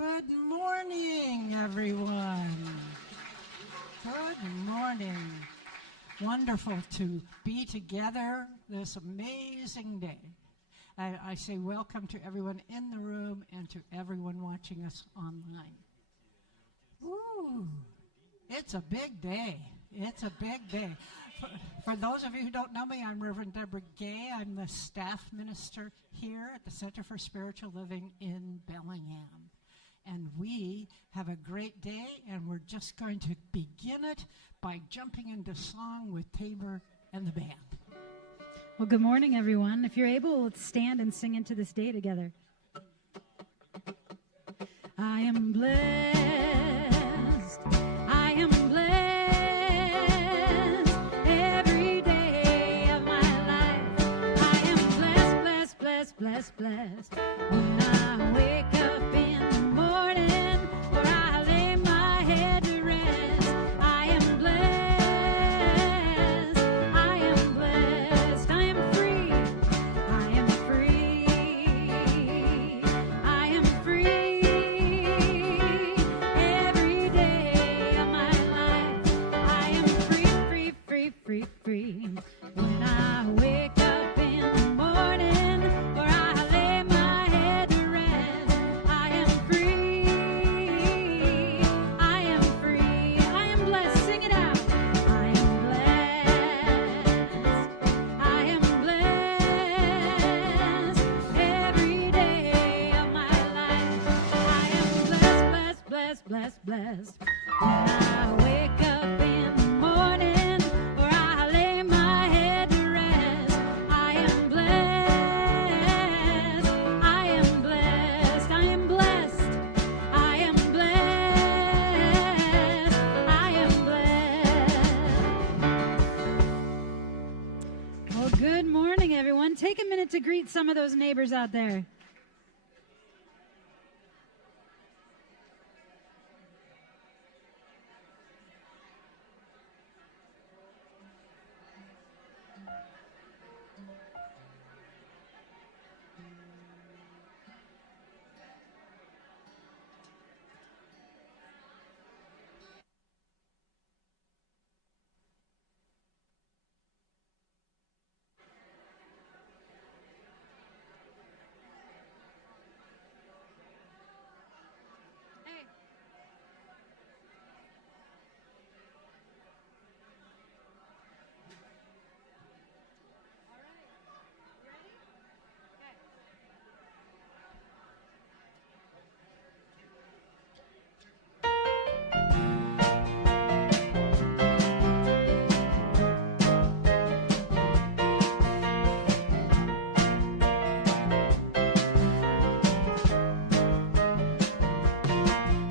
Good morning, everyone. Good morning. Wonderful to be together this amazing day. I say welcome to everyone in the room and to everyone watching us online. Ooh, it's a big day. It's a big day. For those of you who don't know me, I'm Reverend Debora. I'm the staff minister here at the Center for Spiritual Living in Bellingham. And we have a great day, and we're just going to begin it by jumping into song with Tabor and the band. Well, good morning, everyone. If you're able, let's stand and sing into this day together. I am blessed. I am blessed every day of my life. I am blessed, blessed, blessed, blessed, blessed. When I wake up in the morning or I lay my head to rest, I am blessed. I am blessed. I am free. I am free. I am free every day of my life. I am free, free, free, free, free. When I wake up in the morning or I lay my head to rest, I am free. I am free. I am blessed. Sing it out. I am blessed. I am blessed every day of my life. I am blessed, blessed, blessed, blessed, blessed. When I wake up in the morning or I lay my head to rest, I am blessed. I am blessed. I am blessed. I am blessed. I am blessed. Well, good morning, everyone. Take a minute to greet some of those neighbors out there. Hey. All right. Ready? Okay.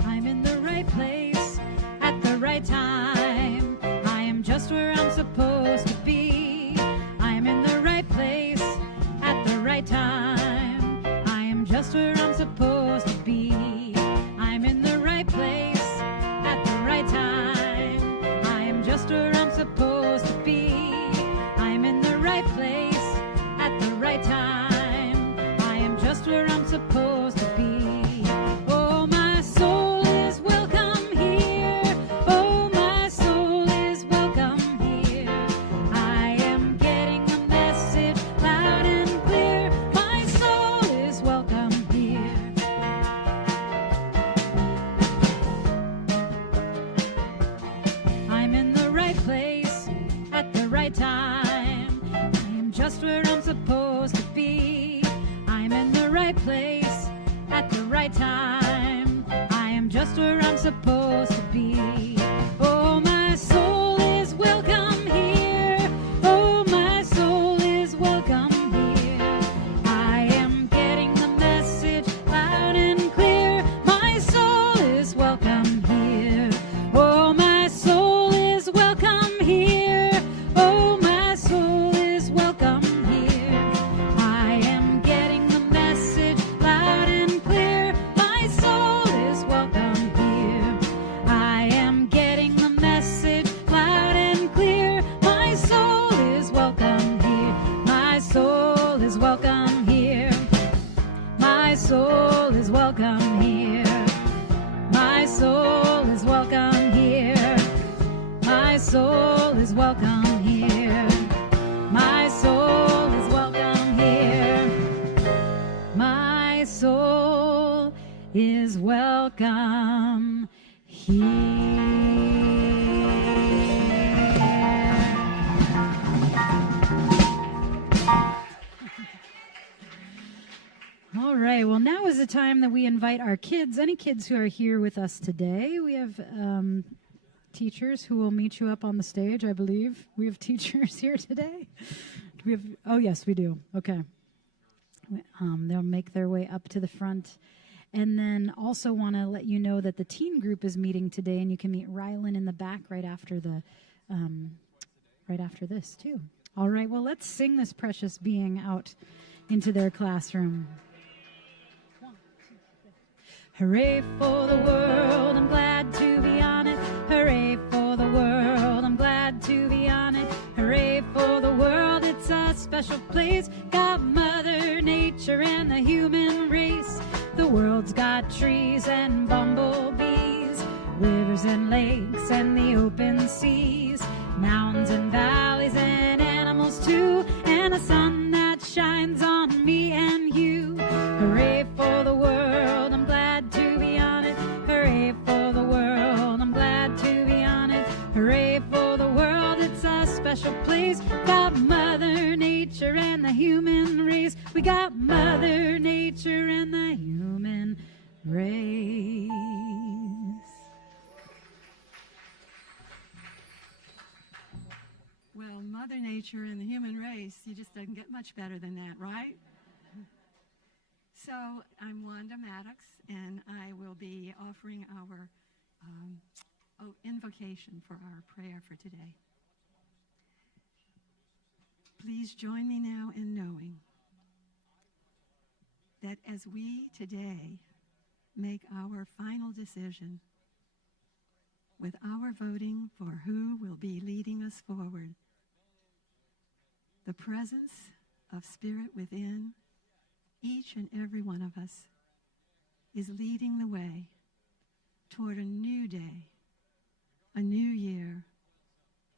I'm in the right place at the right time. I am just where I'm supposed to be. I'm in the right place at the right time. I am just where I'm supposed to be. I'm in the right place at the right time. I am just where I'm supposed to be. I'm in the right place at the right time. I am just where I'm supposed to be. Oh, my soul is welcome here. Oh, my soul is welcome here. I am getting the message loud and clear. My soul is welcome here. I'm in the right place at the right time. I am just where I'm supposed to be. I'm in the right place at the right time. I am just where I'm supposed to be. Oh, my soul is welcome here. Oh, my soul is welcome here. I am getting the message loud and clear. My soul is welcome here. Oh, my soul is welcome here. Oh, my soul is welcome here. I am getting the message loud and clear. My soul is welcome here. I am getting the message loud and clear. My soul is welcome here. My soul is welcome here. My soul is welcome here. soul is welcome here. My soul is welcome here. My soul is welcome here. All right, well, now is the time that we invite our kids, any kids who are here with us today. We have teachers who will meet you up on the stage, I believe. We have teachers here today. Do we have? Oh, yes, we do. Okay. They'll make their way up to the front. And then also want to let you know that the teen group is meeting today, and you can meet Rylan in the back right after this, too. All right, well, let's sing this precious being out into their classroom. Hooray for the world, I'm glad to be on it. Hooray for the world, I'm glad to be on it. Hooray for the world, it's a special place. Got Mother Nature and the human race. The world's got trees and bumblebees, rivers and lakes and the open seas, mountains and valleys and animals too, and a sun that shines on me and you. Hooray for the world, I'm glad to be on it. Hooray for the world, I'm glad to be on it. Hooray for the world, it's a special place. Got Mother Nature and the human race. We got Mother Nature and the human race. Well, Mother Nature and the human race, you just doesn't get much better than that, right? So I'm Wanda Maddox, and I will be offering our invocation for our prayer for today. Please join me now in knowing that as we today make our final decision with our voting for who will be leading us forward, the presence of Spirit within each and every one of us is leading the way toward a new day, a new year,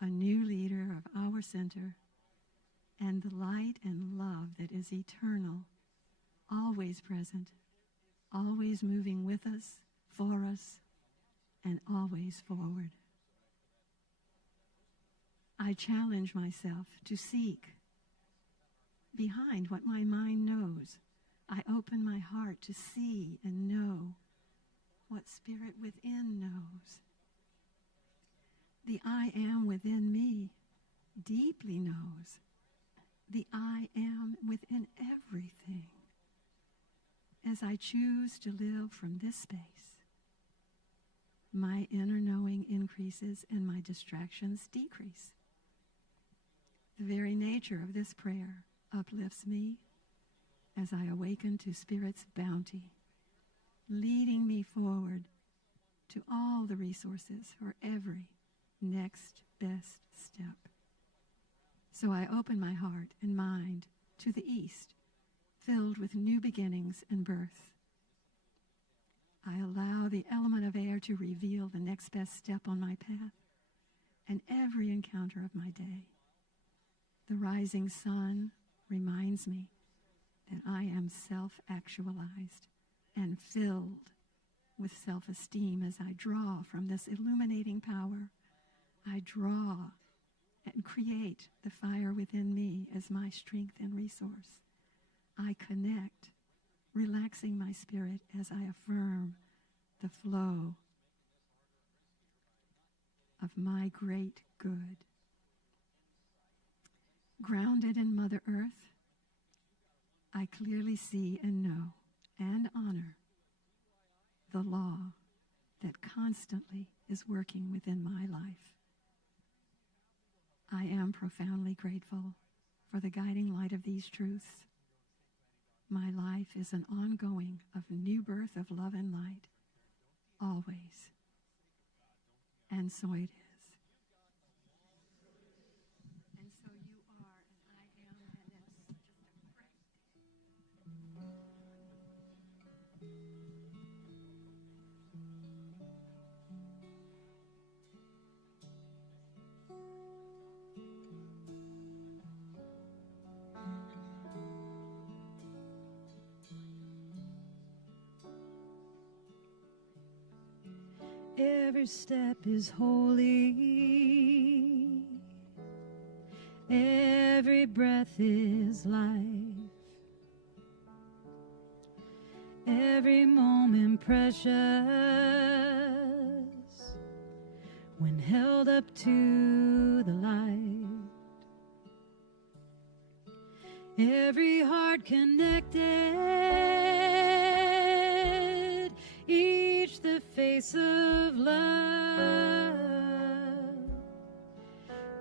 a new leader of our center, and the light and love that is eternal, always present, always moving with us, for us, and always forward. I challenge myself to seek behind what my mind knows. I open my heart to see and know what Spirit within knows. The I am within me deeply knows the I am within everything. As I choose to live from this space, my inner knowing increases and my distractions decrease. The very nature of this prayer uplifts me as I awaken to Spirit's bounty, leading me forward to all the resources for every next best step. So I open my heart and mind to the east, filled with new beginnings and birth. I allow the element of air to reveal the next best step on my path and every encounter of my day. The rising sun reminds me that I am self-actualized and filled with self-esteem as I draw from this illuminating power. I draw and create the fire within me as my strength and resource. I connect, relaxing my spirit as I affirm the flow of my great good. Grounded in Mother Earth, I clearly see and know and honor the law that constantly is working within my life. I am profoundly grateful for the guiding light of these truths. My life is an ongoing of new birth of love and light, always. And so it is. And so you are, and I am, and it's just a great day. Every step is holy. Every breath is life. Every moment precious when held up to the light. Every heart connected, each the face of love.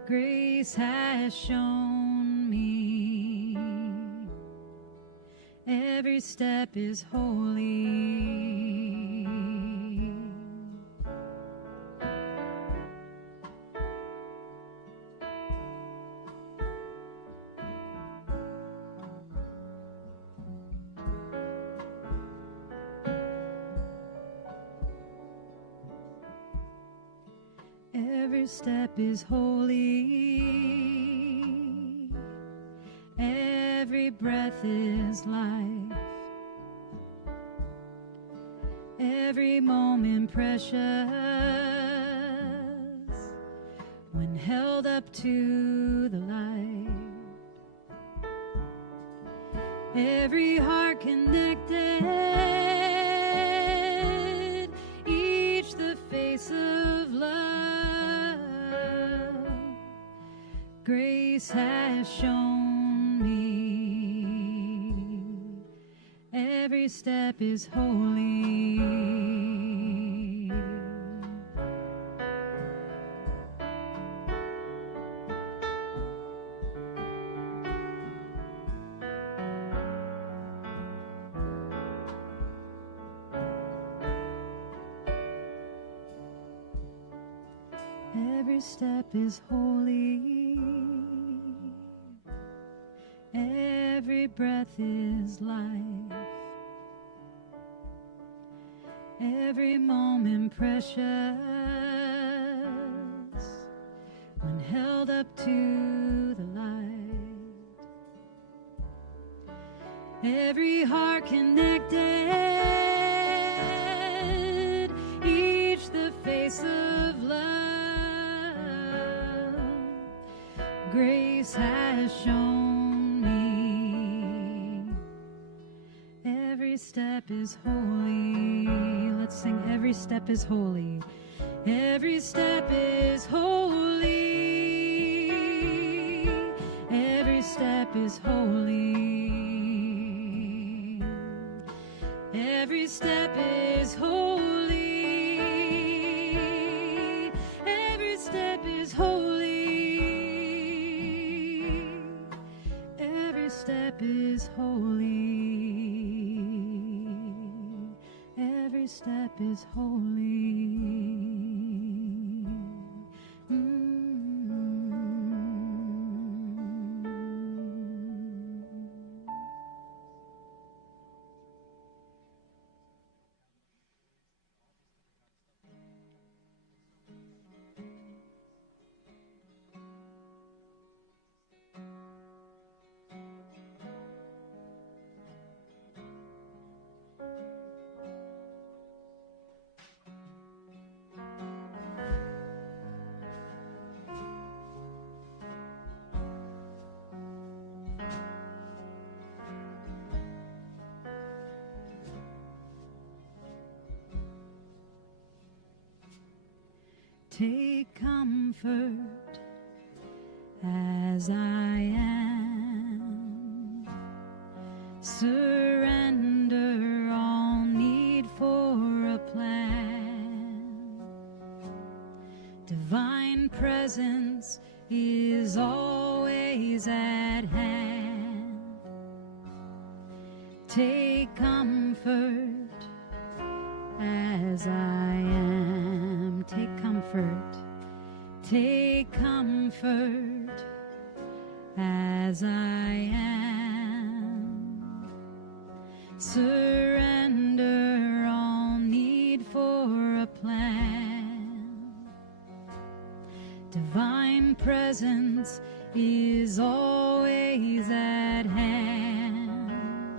Grace has shown me every step is holy. Every step is holy. Every breath is life. Every moment precious when held up to the light. Every heart connected, each the face of love. Grace has shown me every step is holy. Every step is holy. Every breath is life. Every moment precious when held up to the light. Every heart connected, each the face of love. Grace has shown me every step is holy. Let's sing every step is holy. Every step is holy. Every step is holy. Every step is holy. Every step is holy. Every step is holy. Every step is holy. Take comfort as I am. Surrender all need for a plan. Divine presence is always at hand. Take comfort as I am. Take comfort. Take comfort as I am. Surrender all need for a plan. Divine presence is always at hand.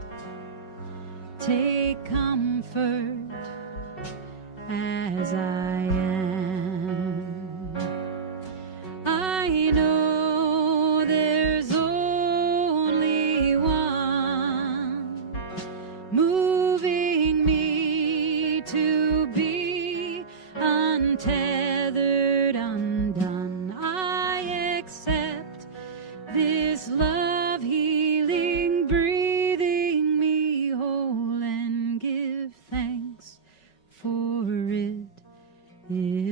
Take comfort as I am.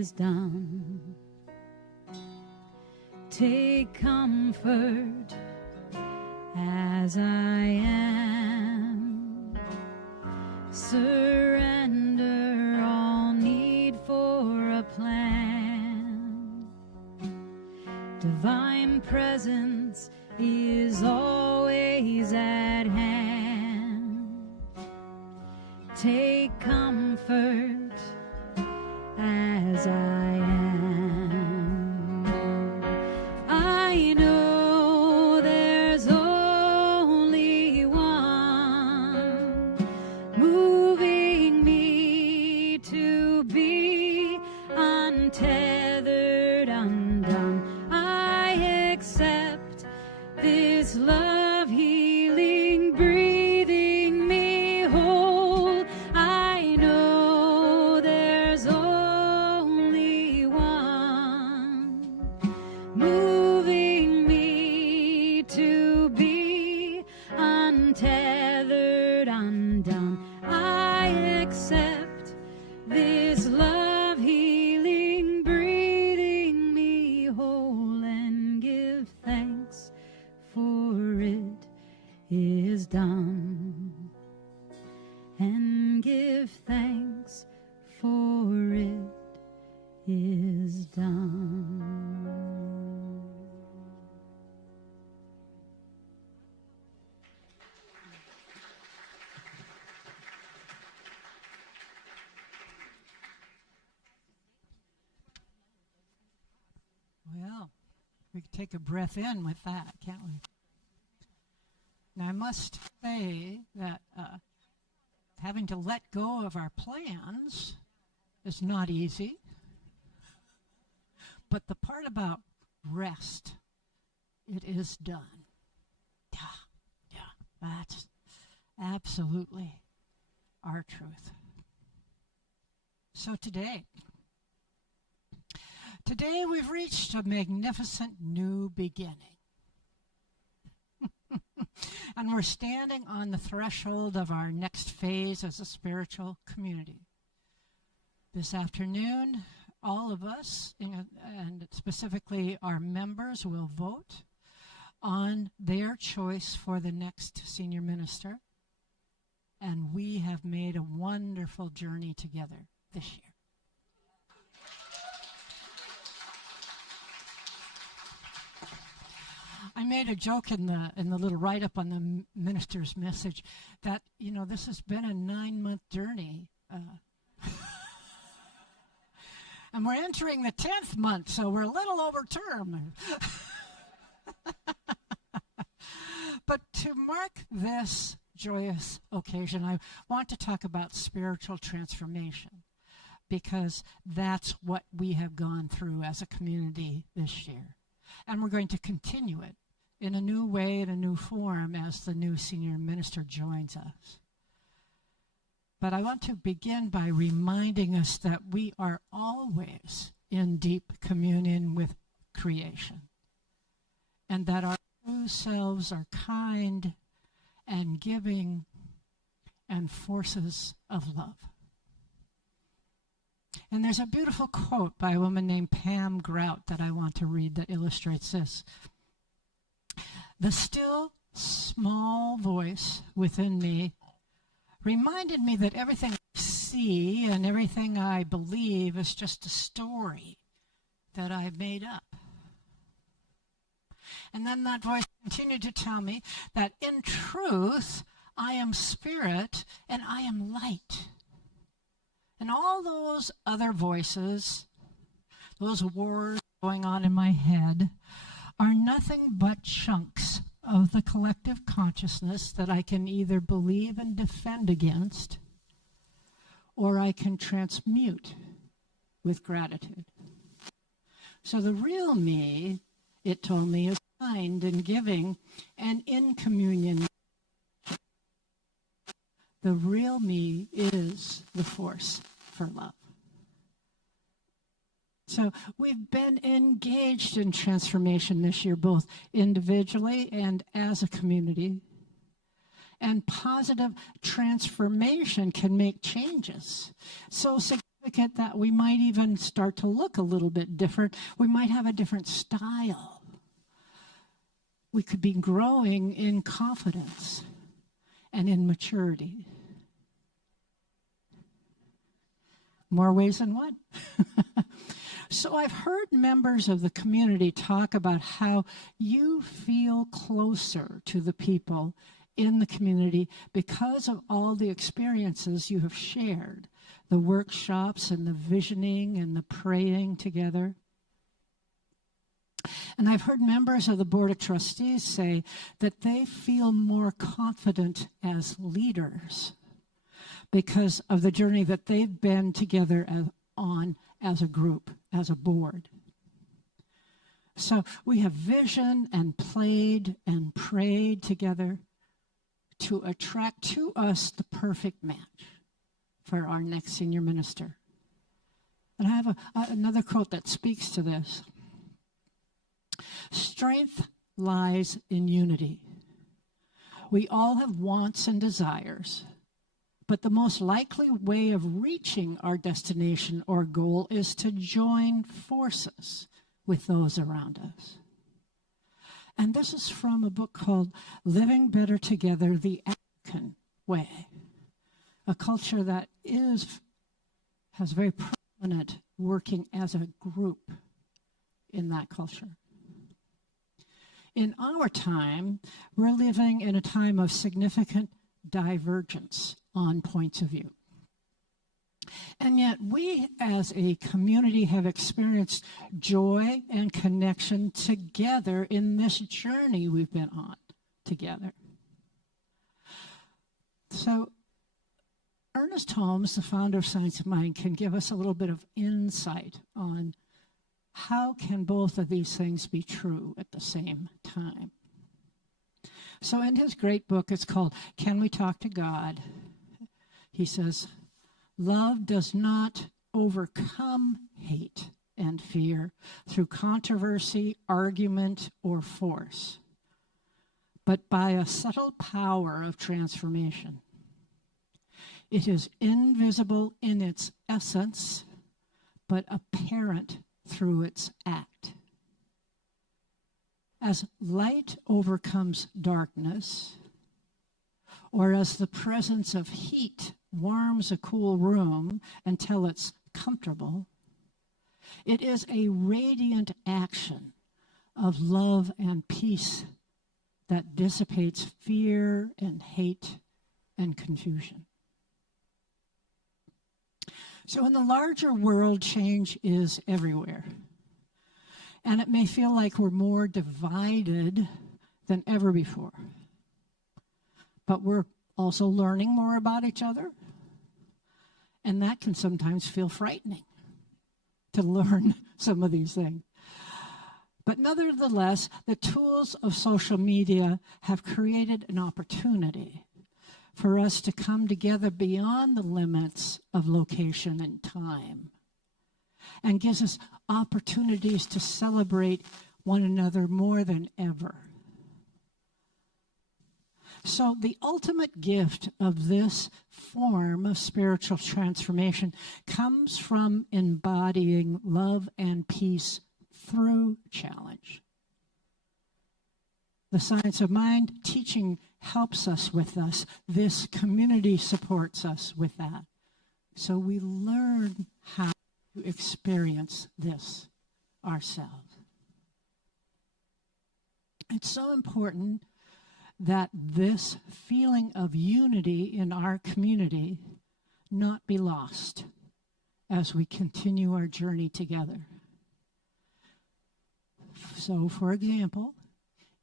He's done. Take comfort as I am. Surrender all need for a plan. Divine presence is always at hand. Take comfort as I am. I know there's only one moving me to be untethered, undone. I accept this love healing, breathing me whole. I know there's only one moving me to be untethered, undone. I accept this love healing, breathing me whole, and give thanks for it is done. And give thanks for it is done. Well, we could take a breath in with that, can't we? Now, I must say that having to let go of our plans is not easy. But the part about rest, it is done. Yeah, that's absolutely our truth. So today we've reached a magnificent new beginning. And we're standing on the threshold of our next phase as a spiritual community. This afternoon, all of us, and specifically our members, will vote on their choice for the next senior minister. And we have made a wonderful journey together this year. I made a joke in the little write-up on the minister's message that, this has been a 9-month journey. And we're entering the 10th month, so we're a little over term. But to mark this joyous occasion, I want to talk about spiritual transformation, because that's what we have gone through as a community this year. And we're going to continue it in a new way, in a new form, as the new senior minister joins us. But I want to begin by reminding us that we are always in deep communion with creation, and that our true selves are kind and giving and forces of love. And there's a beautiful quote by a woman named Pam Grout that I want to read that illustrates this. The still, small voice within me reminded me that everything I see and everything I believe is just a story that I've made up. And then that voice continued to tell me that in truth, I am spirit and I am light. And all those other voices, those wars going on in my head, are nothing but chunks of the collective consciousness that I can either believe and defend against, or I can transmute with gratitude. So the real me, it told me, is kind and giving and in communion. The real me is the force for love. So we've been engaged in transformation this year, both individually and as a community. And positive transformation can make changes so significant At that, we might even start to look a little bit different. We might have a different style. We could be growing in confidence and in maturity. More ways than one. So I've heard members of the community talk about how you feel closer to the people in the community because of all the experiences you have shared, the workshops and the visioning and the praying together. And I've heard members of the Board of Trustees say that they feel more confident as leaders because of the journey that they've been together on as a group, as a board. So we have visioned and played and prayed together to attract to us the perfect match for our next senior minister. And I have another quote that speaks to this. Strength lies in unity. We all have wants and desires, but the most likely way of reaching our destination or goal is to join forces with those around us. And this is from a book called Living Better Together, the African Way, a culture that has very prominent working as a group in that culture. In our time, we're living in a time of significant divergence on points of view. And yet we as a community have experienced joy and connection together in this journey we've been on together. So Ernest Holmes, the founder of Science of Mind, can give us a little bit of insight on how can both of these things be true at the same time. So in his great book, it's called Can We Talk to God? He says, love does not overcome hate and fear through controversy, argument, or force, but by a subtle power of transformation. It is invisible in its essence, but apparent through its act. As light overcomes darkness, or as the presence of heat warms a cool room until it's comfortable, it is a radiant action of love and peace that dissipates fear and hate and confusion. So in the larger world, change is everywhere. And it may feel like we're more divided than ever before. But we're also learning more about each other. And that can sometimes feel frightening to learn some of these things. But nevertheless, the tools of social media have created an opportunity for us to come together beyond the limits of location and time, and gives us opportunities to celebrate one another more than ever. So the ultimate gift of this form of spiritual transformation comes from embodying love and peace through challenge. The Science of Mind teaching helps us with this. This community supports us with that. So we learn how to experience this ourselves. It's so important that this feeling of unity in our community not be lost as we continue our journey together. So, for example,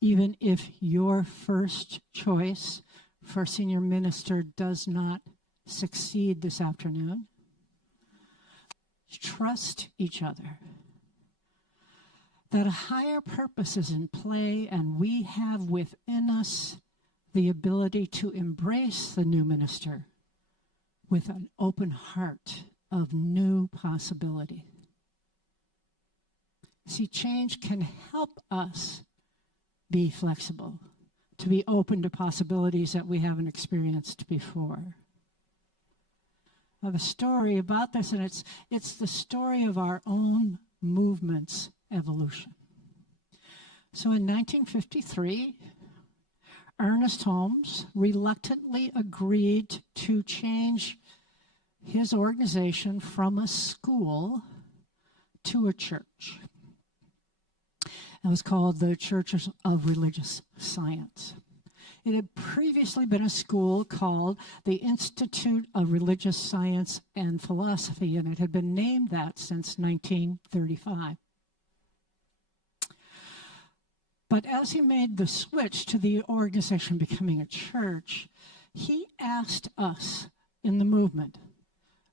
even if your first choice for senior minister does not succeed this afternoon, trust each other. That a higher purpose is in play, and we have within us the ability to embrace the new minister with an open heart of new possibility. See, change can help us be flexible, to be open to possibilities that we haven't experienced before. the story about this, and it's the story of our own movement's evolution. So in 1953, Ernest Holmes reluctantly agreed to change his organization from a school to a church. It was called the Church of Religious Science. It had previously been a school called the Institute of Religious Science and Philosophy, and it had been named that since 1935. But as he made the switch to the organization becoming a church, he asked us in the movement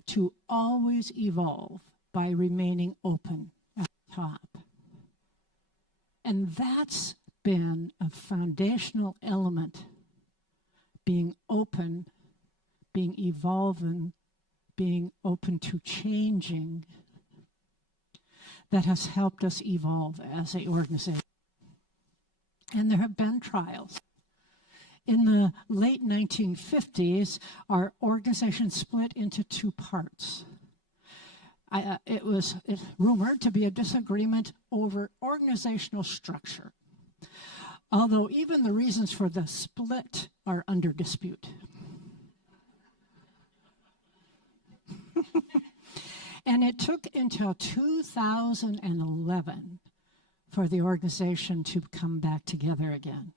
to always evolve by remaining open at the top. And that's been a foundational element, being open, being evolving, being open to changing, that has helped us evolve as an organization. And there have been trials. In the late 1950s, our organization split into two parts. It was rumored to be a disagreement over organizational structure, although even the reasons for the split are under dispute. And it took until 2011 for the organization to come back together again.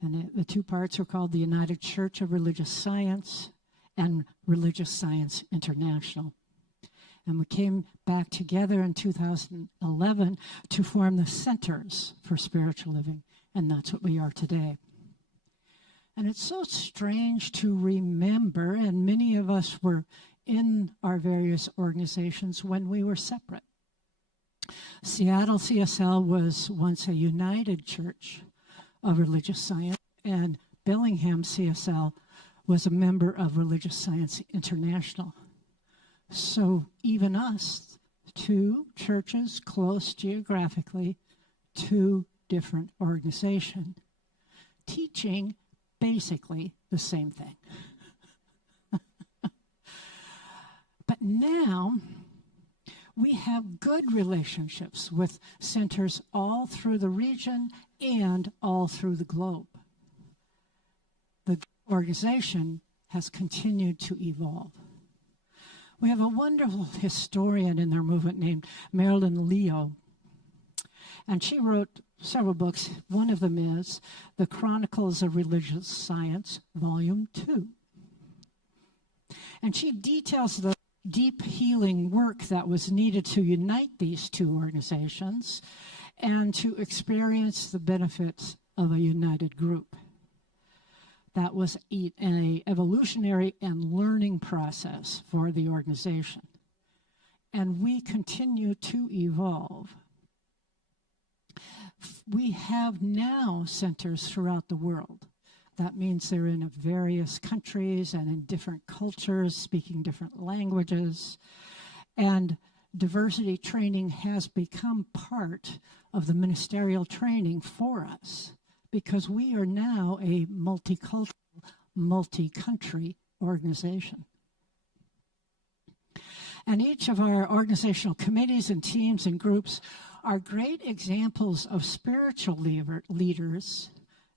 And the two parts were called the United Church of Religious Science and Religious Science International. And we came back together in 2011 to form the Centers for Spiritual Living, and that's what we are today. And it's so strange to remember, and many of us were in our various organizations when we were separate. Seattle CSL was once a United Church of Religious Science, and Bellingham CSL was a member of Religious Science International. So even us, two churches close geographically, two different organizations, teaching basically the same thing. But now we have good relationships with centers all through the region and all through the globe. The organization has continued to evolve. We have a wonderful historian in their movement named Marilyn Leo, and she wrote several books. One of them is The Chronicles of Religious Science, Volume 2. And she details the deep healing work that was needed to unite these two organizations and to experience the benefits of a united group. That was an evolutionary and learning process for the organization. And we continue to evolve. We have now centers throughout the world. That means they're in various countries and in different cultures, speaking different languages. And diversity training has become part of the ministerial training for us, because we are now a multicultural, multi-country organization. And each of our organizational committees and teams and groups are great examples of spiritual leaders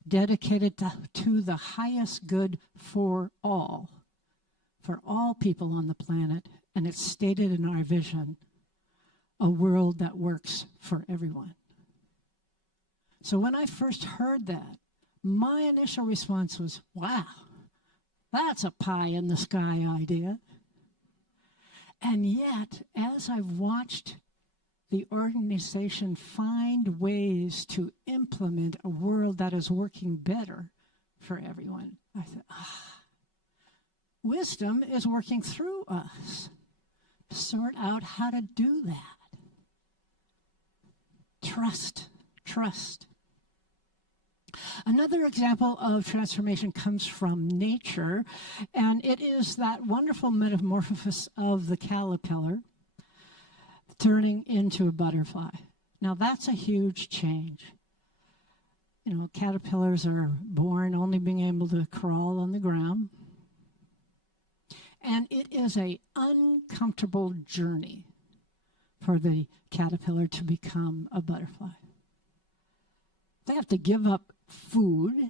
dedicated to the highest good for all people on the planet. And it's stated in our vision, a world that works for everyone. So when I first heard that, my initial response was, wow, that's a pie in the sky idea. And yet, as I've watched the organization find ways to implement a world that is working better for everyone, I thought, wisdom is working through us to sort out how to do that. Trust. Another example of transformation comes from nature, and it is that wonderful metamorphosis of the caterpillar turning into a butterfly. Now, that's a huge change. You know, caterpillars are born only being able to crawl on the ground. And it is an uncomfortable journey for the caterpillar to become a butterfly. They have to give up food.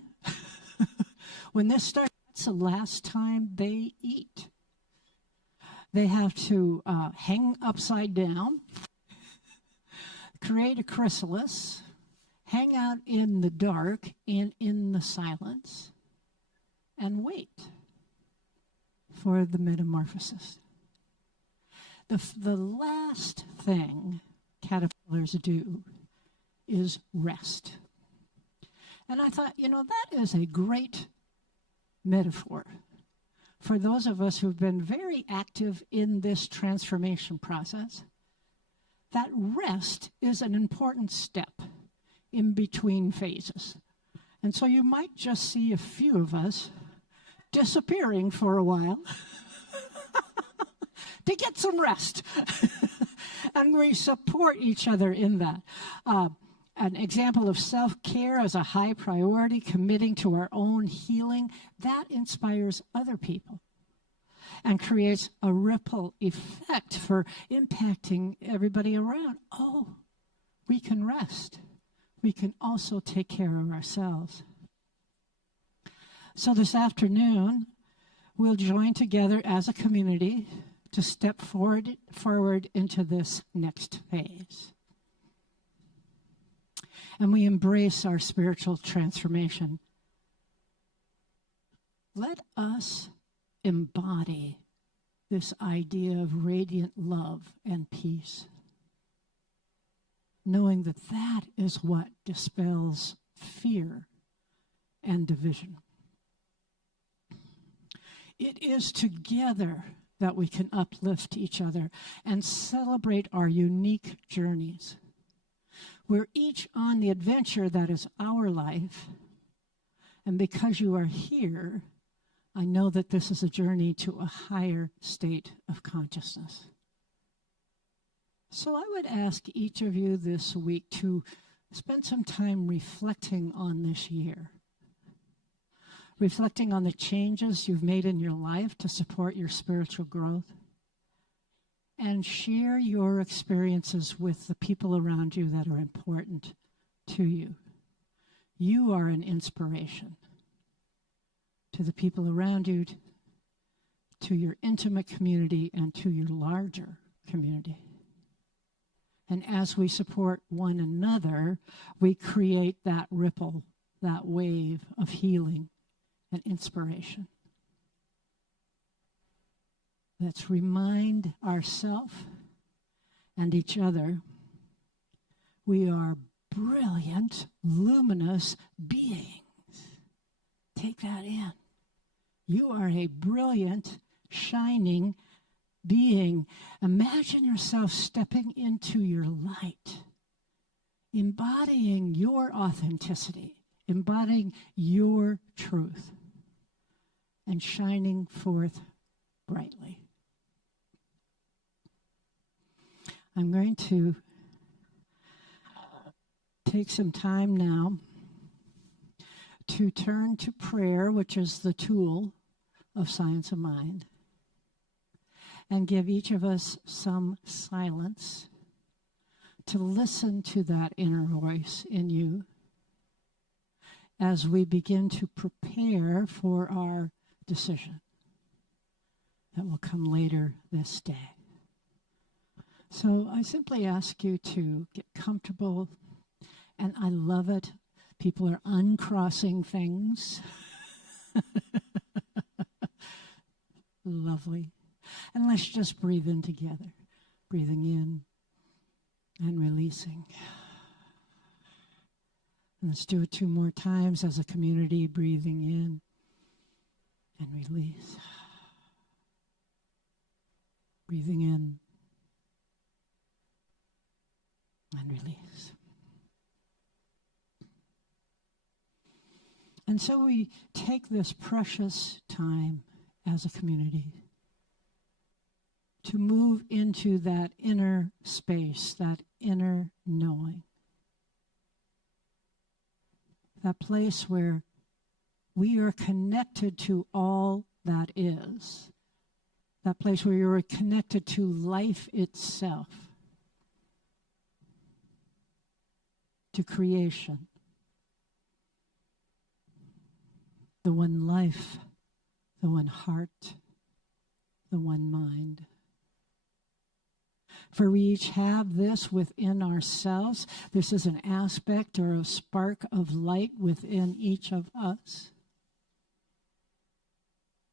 When this starts, that's the last time they eat. They have to hang upside down, create a chrysalis, hang out in the dark and in the silence, and wait for the metamorphosis. The last thing caterpillars do is rest. And I thought, that is a great metaphor for those of us who've been very active in this transformation process. That rest is an important step in between phases. And so you might just see a few of us disappearing for a while to get some rest. And we support each other in that. An example of self-care as a high priority, committing to our own healing, that inspires other people and creates a ripple effect for impacting everybody around. Oh, we can rest. We can also take care of ourselves. So this afternoon, we'll join together as a community to step forward into this next phase. And we embrace our spiritual transformation. Let us embody this idea of radiant love and peace, knowing that that is what dispels fear and division. It is together that we can uplift each other and celebrate our unique journeys. We're each on the adventure that is our life. And because you are here, I know that this is a journey to a higher state of consciousness. So I would ask each of you this week to spend some time reflecting on this year. Reflecting on the changes you've made in your life to support your spiritual growth. And share your experiences with the people around you that are important to you. You are an inspiration to the people around you, to your intimate community, and to your larger community. And as we support one another, we create that ripple, that wave of healing and inspiration. Let's remind ourselves and each other we are brilliant, luminous beings. Take that in. You are a brilliant, shining being. Imagine yourself stepping into your light, embodying your authenticity, embodying your truth, and shining forth brightly. I'm going to take some time now to turn to prayer, which is the tool of Science of Mind, and give each of us some silence to listen to that inner voice in you as we begin to prepare for our decision that will come later this day. So I simply ask you to get comfortable, and I love it. People are uncrossing things. Lovely. And let's just breathe in together. Breathing in and releasing. And let's do it 2 more times as a community, breathing in and release. Breathing in and release. And so we take this precious time as a community to move into that inner space, that inner knowing. That place where we are connected to all that is, that place where you're connected to life itself, to creation, the one life, the one heart, the one mind. For we each have this within ourselves. This is an aspect or a spark of light within each of us.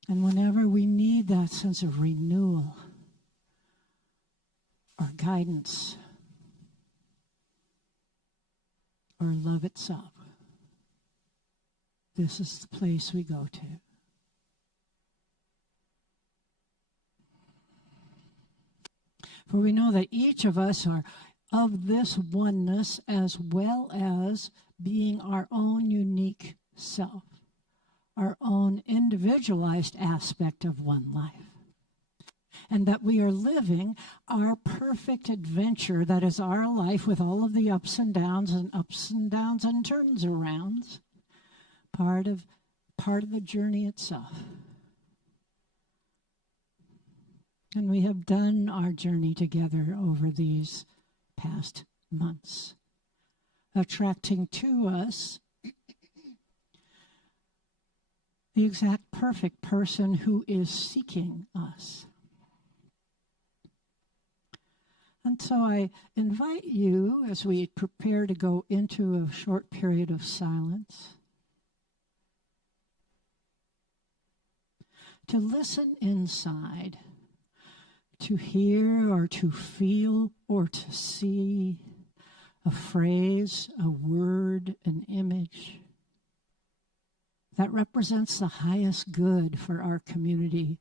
And whenever we need that sense of renewal or guidance or love itself, this is the place we go to. For we know that each of us are of this oneness as well as being our own unique self, our own individualized aspect of one life. And that we are living our perfect adventure that is our life with all of the ups and downs and turns arounds, part of the journey itself. And we have done our journey together over these past months, attracting to us the exact perfect person who is seeking us. And so I invite you, as we prepare to go into a short period of silence, to listen inside, to hear or to feel or to see a phrase, a word, an image that represents the highest good for our community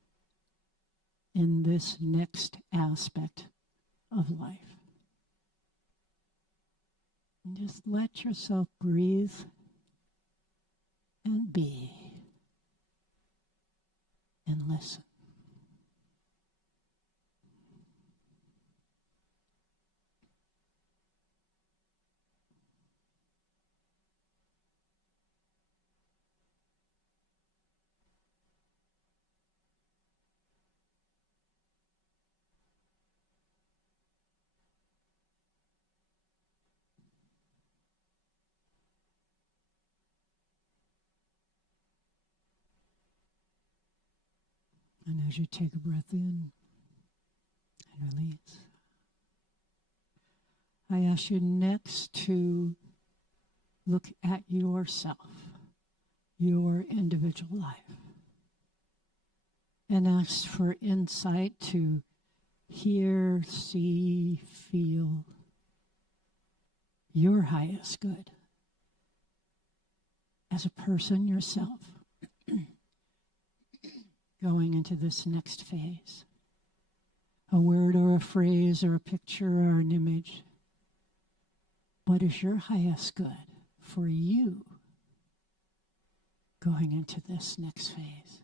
in this next aspect of life. And just let yourself breathe and be and listen. And as you take a breath in and release, I ask you next to look at yourself, your individual life, and ask for insight to hear, see, feel your highest good as a person yourself. Going into this next phase. A word or a phrase or a picture or an image. What is your highest good for you going into this next phase?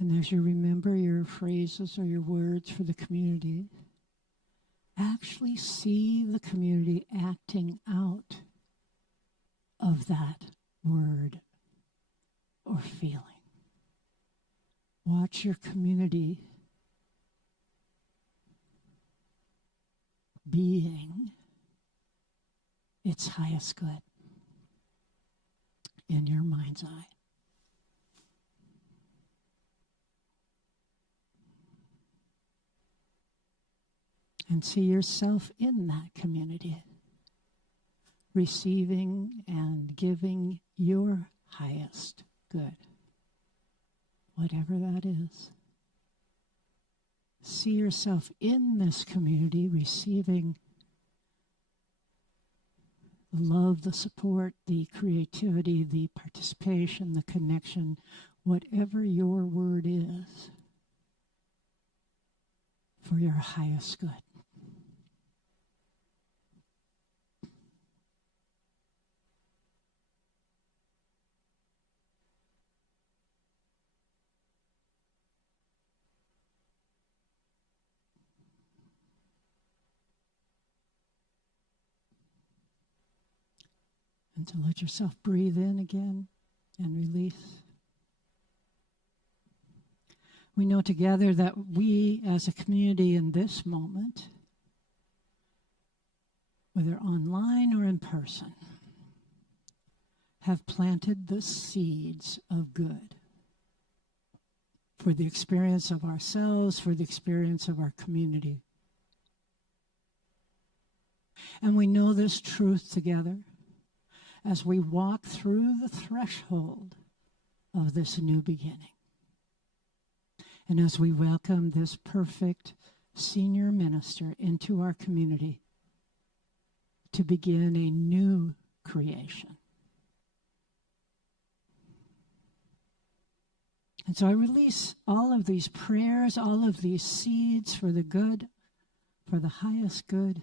And as you remember your phrases or your words for the community, actually see the community acting out of that word or feeling. Watch your community being its highest good in your mind's eye. And see yourself in that community, receiving and giving your highest good, whatever that is. See yourself in this community, receiving the love, the support, the creativity, the participation, the connection, whatever your word is, for your highest good. And so let yourself breathe in again and release. We know together that we as a community in this moment, whether online or in person, have planted the seeds of good for the experience of ourselves, for the experience of our community. And we know this truth together as we walk through the threshold of this new beginning. And as we welcome this perfect senior minister into our community to begin a new creation. And so I release all of these prayers, all of these seeds for the good, for the highest good,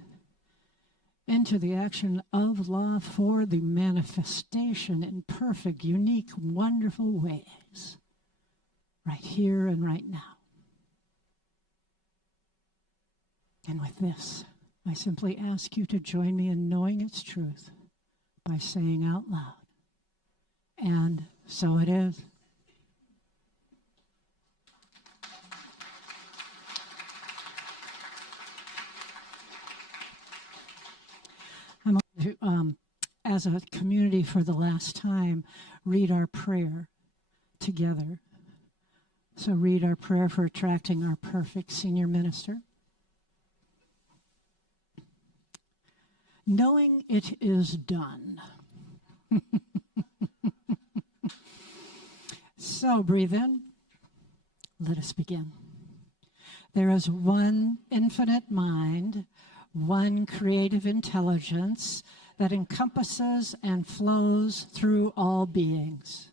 into the action of love for the manifestation in perfect, unique, wonderful ways, right here and right now. And with this, I simply ask you to join me in knowing its truth by saying out loud, and so it is. I'm going to, as a community for the last time, read our prayer together. So read our prayer for attracting our perfect senior minister. Knowing it is done. So breathe in. Let us begin. There is one infinite mind, one creative intelligence that encompasses and flows through all beings.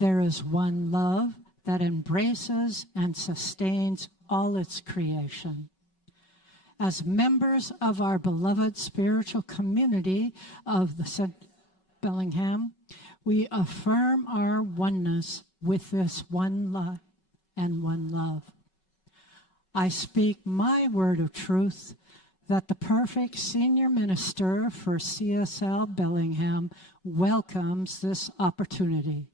There is one love that embraces and sustains all its creation. As members of our beloved spiritual community of the St. Bellingham, we affirm our oneness with this one life and one love. I speak my word of truth that the perfect senior minister for CSL Bellingham welcomes this opportunity.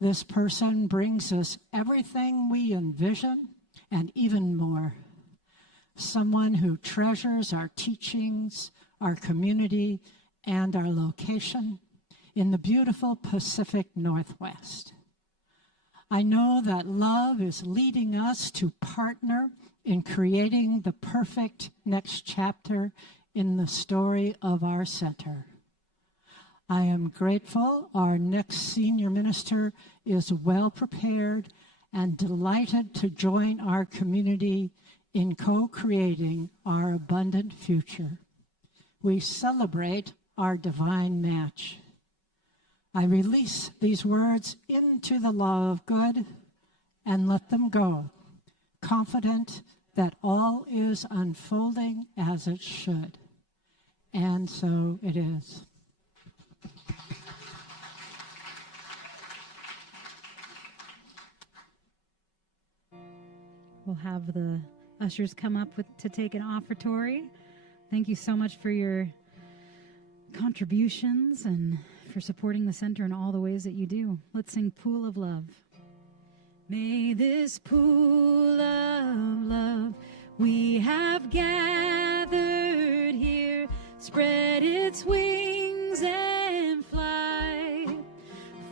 This person brings us everything we envision and even more. Someone who treasures our teachings, our community, and our location in the beautiful Pacific Northwest. I know that love is leading us to partner in creating the perfect next chapter in the story of our center. I am grateful our next senior minister is well prepared and delighted to join our community in co-creating our abundant future. We celebrate our divine match. I release these words into the law of good and let them go, confident that all is unfolding as it should. And so it is. We'll have the ushers come up to take an offertory. Thank you so much for your contributions and for supporting the center in all the ways that you do. Let's sing Pool of Love. May this pool of love we have gathered here spread its wings and fly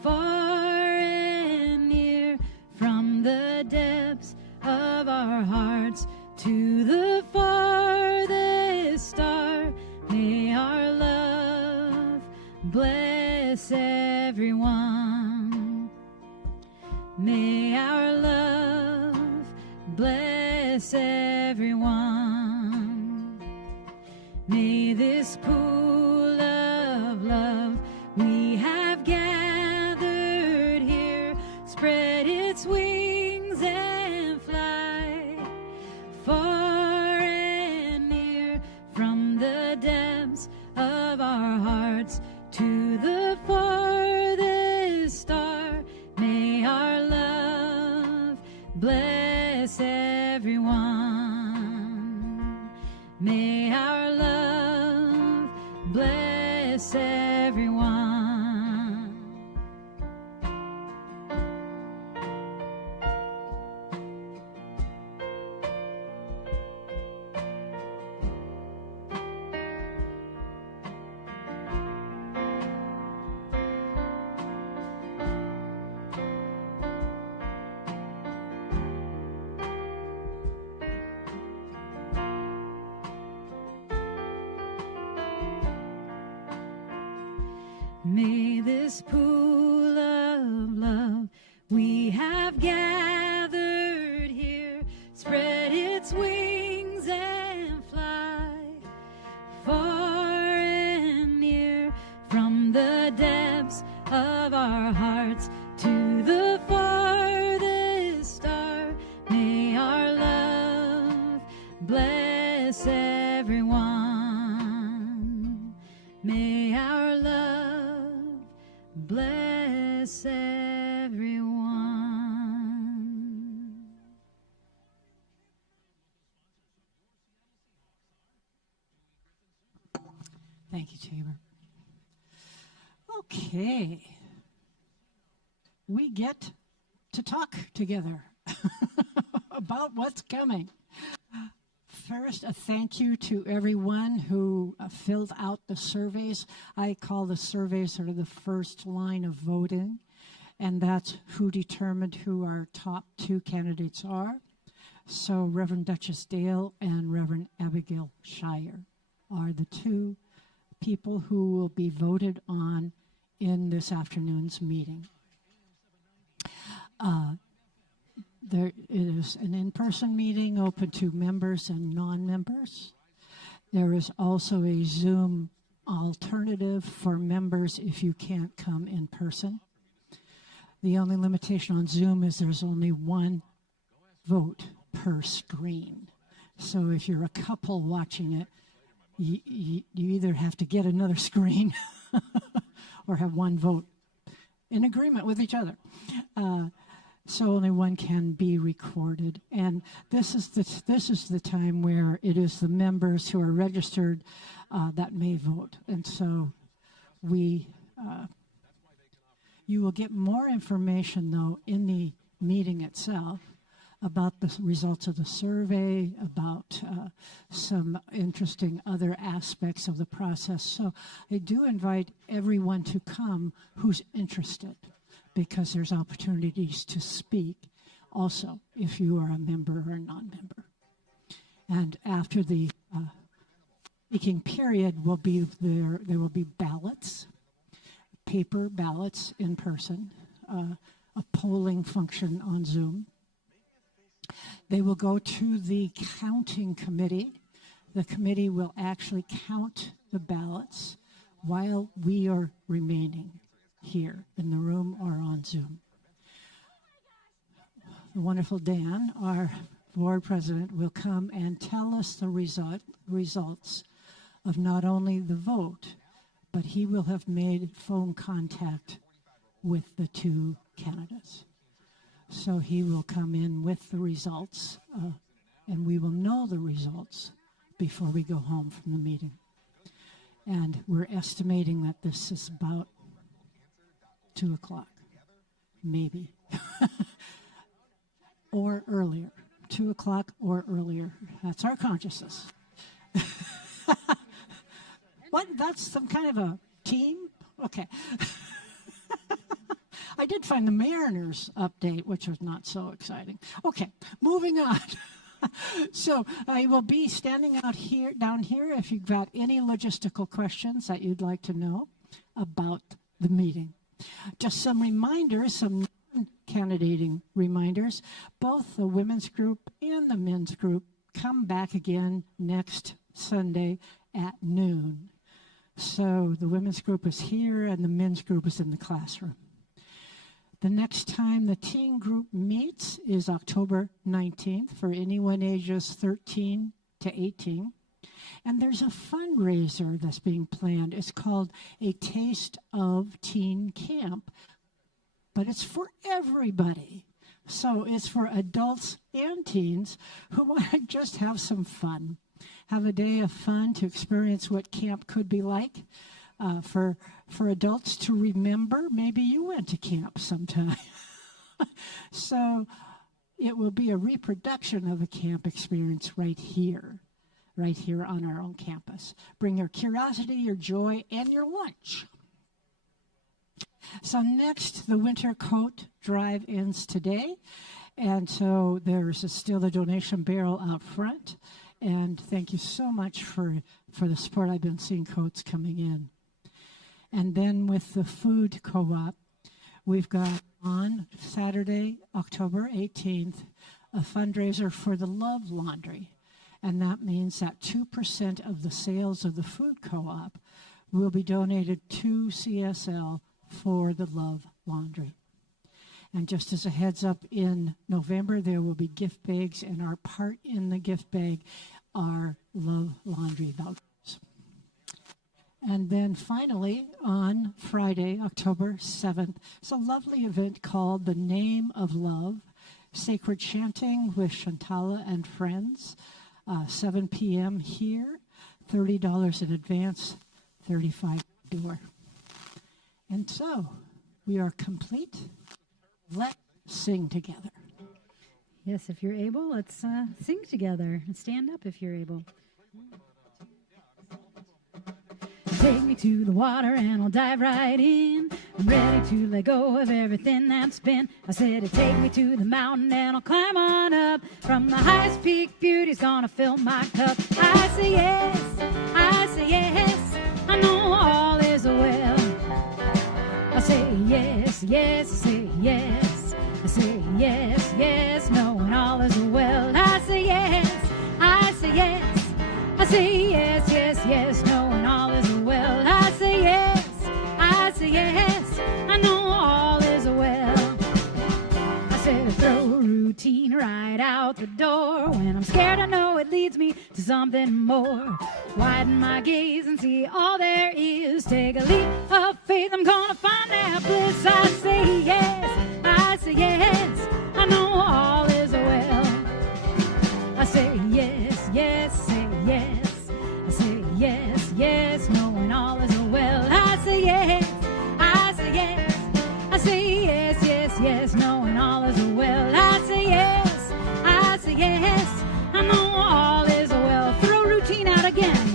far and near from the depths of our hearts to the farthest star. May our love bless everyone. May our love bless everyone. May this pool of love we have gathered here spread its wings and fly far and near from the depths of our hearts to the farthest star. May our love bless everyone. May our love May this pool of love we have gathered here spread its wings and fly far and near, from the depths of our hearts to the farthest star. May our love bless everyone. May our love bless everyone. Thank you, Tabor. Okay. We get to talk together about what's coming. First, a thank you to everyone who filled out the surveys. I call the surveys sort of the first line of voting, and that's who determined who our top two candidates are. So Reverend Duchess Dale and Reverend Abigail Shire are the two people who will be voted on in this afternoon's meeting. There is an in-person meeting open to members and non-members. There is also a Zoom alternative for members if you can't come in person. The only limitation on Zoom is there's only one vote per screen. So if you're a couple watching it, you either have to get another screen or have one vote in agreement with each other. So only one can be recorded. And this is the time where it is the members who are registered that may vote. And so you will get more information, though, in the meeting itself about the results of the survey, about some interesting other aspects of the process. So I do invite everyone to come who's interested, because there's opportunities to speak also if you are a member or a non-member. And after the speaking period will be there will be ballots, paper ballots in person, a polling function on Zoom. They will go to the counting committee. The committee will actually count the ballots while we are remaining here in the room or on Zoom. The wonderful Dan, our board president, will come and tell us the results of not only the vote, but he will have made phone contact with the two candidates. So he will come in with the results, and we will know the results before we go home from the meeting. And we're estimating that this is about 2 o'clock, maybe, or earlier. 2 o'clock or earlier. That's our consciousness. What? That's some kind of a team? Okay. I did find the Mariners update, which was not so exciting. Okay, moving on. So I will be standing down here if you've got any logistical questions that you'd like to know about the meeting. Just some reminders, some non-candidating reminders. Both the women's group and the men's group come back again next Sunday at noon. So the women's group is here and the men's group is in the classroom. The next time the teen group meets is October 19th for anyone ages 13 to 18. And there's a fundraiser that's being planned. It's called A Taste of Teen Camp, but it's for everybody. So it's for adults and teens who want to just have some fun, have a day of fun to experience what camp could be like. For adults to remember, maybe you went to camp sometime. So it will be a reproduction of a camp experience right here on our own campus. Bring your curiosity, your joy, and your lunch. So next, the winter coat drive ends today. And so there's still a donation barrel out front. And thank you so much for the support. I've been seeing coats coming in. And then with the food co-op, we've got on Saturday, October 18th, a fundraiser for the Love Laundry. And that means that 2% of the sales of the food co-op will be donated to CSL for the Love Laundry. And just as a heads up, in November, there will be gift bags, and our part in the gift bag are Love Laundry vouchers. And then finally, on Friday, October 7th, it's a lovely event called The Name of Love, Sacred Chanting with Shantala and Friends, 7 p.m. here, $30 in advance, $35 door. And so, we are complete. Let's sing together. Yes, if you're able, let's sing together. And stand up if you're able. Take me to the water and I'll dive right in. I'm ready to let go of everything that's been. I said to take me to the mountain and I'll climb on up. From the highest peak, beauty's gonna fill my cup. I say yes, I say yes, I know all is well. I say yes, yes, I say yes, I say yes, yes, knowing all is well. I say yes, I say yes, I say yes, yes, yes, knowing all is well. I say yes, I say yes, I know all is well. I said throw routine right out the door. When I'm scared, I know it leads me to something more. Widen my gaze and see all there is. Take a leap of faith, I'm gonna find that bliss. I say yes, I say yes, I know all is well. I say yes, yes, say yes, I say yes, yes, knowing all is well. I say yes, I say yes, I say yes, yes, yes, knowing all is well. I say yes, I say yes, I know all is well. Throw routine out again,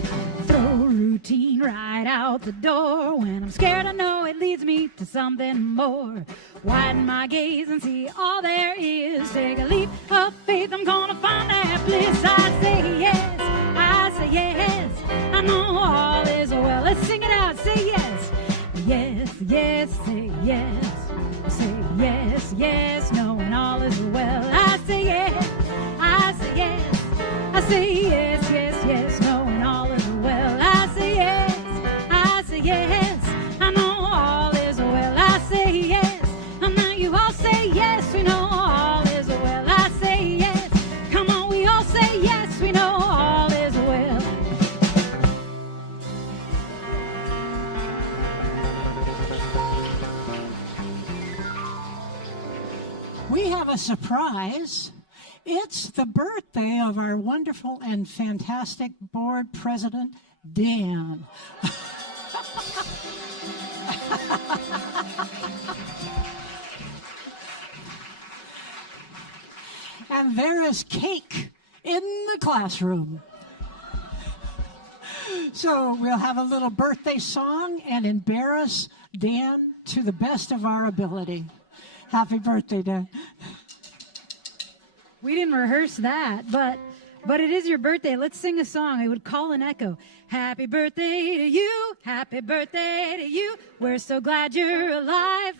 throw routine right out the door. When I'm scared, I know it leads me to something more. Widen my gaze and see all there is. Take a leap of faith, I'm gonna find that bliss. I say yes, I say yes, I know all is well. Let's sing it out, say yes. Yes, yes, say yes. Say yes, yes, knowing all is well. I say yes, I say yes, I say yes, yes, yes, knowing all is well. I say yes, I say yes, I know all is well. I say yes, and now you all say yes, we know all is well. I say yes, come on, we all say yes, we know all is well. We have a surprise. It's the birthday of our wonderful and fantastic board president, Dan. And there is cake in the classroom. So we'll have a little birthday song and embarrass Dan to the best of our ability. Happy birthday, Dan. We didn't rehearse that, but it is your birthday. Let's sing a song. It would call an echo. Happy birthday to you. Happy birthday to you. We're so glad you're alive.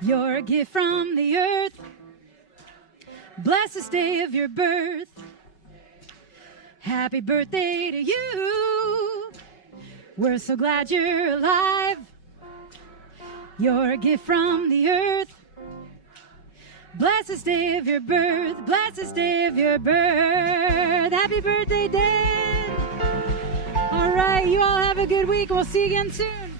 You're a gift from the earth. Bless this day of your birth. Happy birthday to you. We're so glad you're alive. You're a gift from the earth. Bless this day of your birth. Bless this day of your birth. Happy birthday, Dan. All right, you all have a good week. We'll see you again soon.